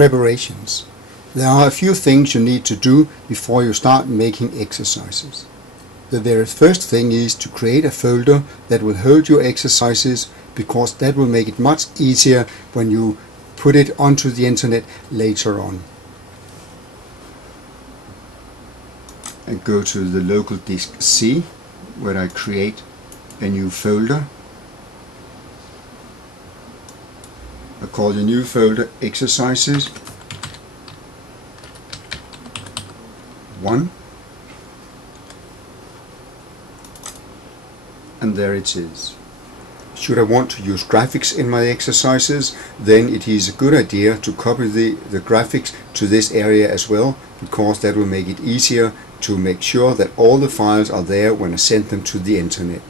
Preparations. There are a few things you need to do before you start making exercises. The very first thing is to create a folder that will hold your exercises, because that will make it much easier when you put it onto the internet later on. And go to the local disk C, where I create a new folder. I call the new folder Exercises 1, and there it is. Should I want to use graphics in my exercises, then it is a good idea to copy the graphics to this area as well, because that will make it easier to make sure that all the files are there when I send them to the internet.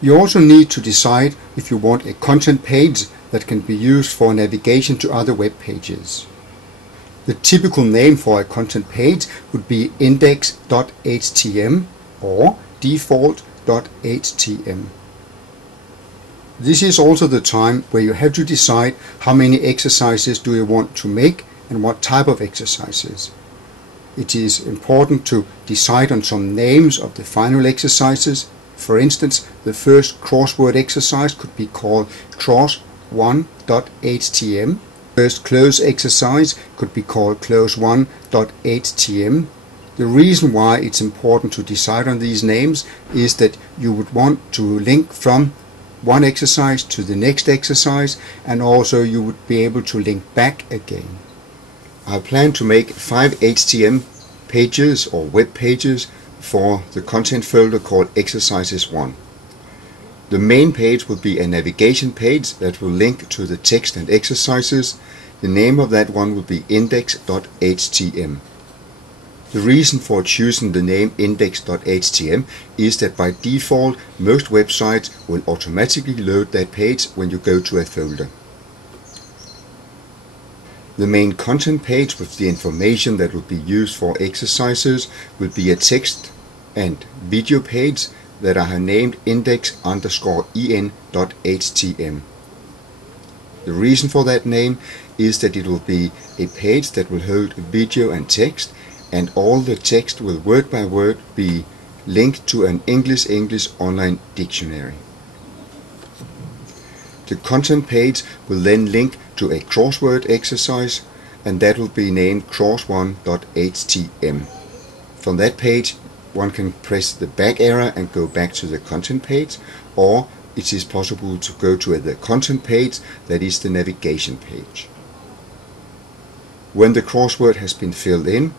You also need to decide if you want a content page that can be used for navigation to other web pages. The typical name for a content page would be index.htm or default.htm. This is also the time where you have to decide how many exercises do you want to make and what type of exercises. It is important to decide on some names of the final exercises. For instance, the first crossword exercise could be called cross1.htm. First close exercise could be called close1.htm. The reason why it's important to decide on these names is that you would want to link from one exercise to the next exercise, and also you would be able to link back again. I plan to make 5 HTML pages or web pages for the content folder called Exercises 1. The main page will be a navigation page that will link to the text and exercises. The name of that one will be index.htm. The reason for choosing the name index.htm is that by default most websites will automatically load that page when you go to a folder. The main content page with the information that will be used for exercises will be a text and video page that I have named index_en.htm. The reason for that name is that it will be a page that will hold video and text, and all the text will word by word be linked to an English online dictionary. The content page will then link to a crossword exercise, and that will be named cross1.htm. From that page one can press the back arrow and go back to the content page, or it is possible to go to the content page, that is the navigation page. When the crossword has been filled in,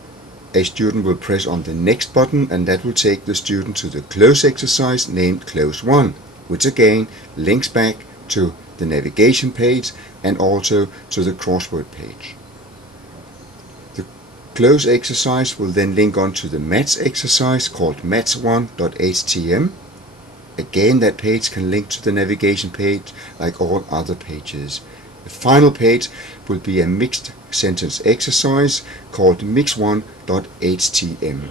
a student will press on the next button, and that will take the student to the close exercise named close 1, which again links back to the navigation page and also to the crossword page. The close exercise will then link on to the match exercise called match1.htm. Again, that page can link to the navigation page like all other pages. The final page will be a mixed sentence exercise called mix1.htm.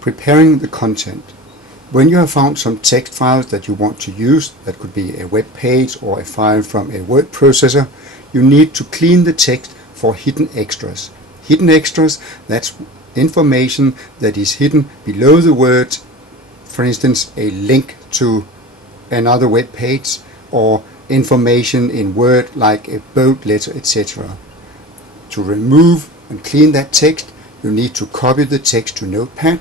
Preparing the content. When you have found some text files that you want to use, that could be a web page or a file from a word processor, you need to clean the text for hidden extras. Hidden extras, that's information that is hidden below the words, for instance a link to another web page, or information in Word like a bold letter, etc. To remove and clean that text, you need to copy the text to Notepad,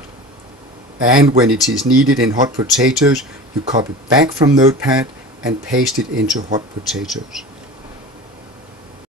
and when it is needed in Hot Potatoes, you copy back from Notepad and paste it into Hot Potatoes.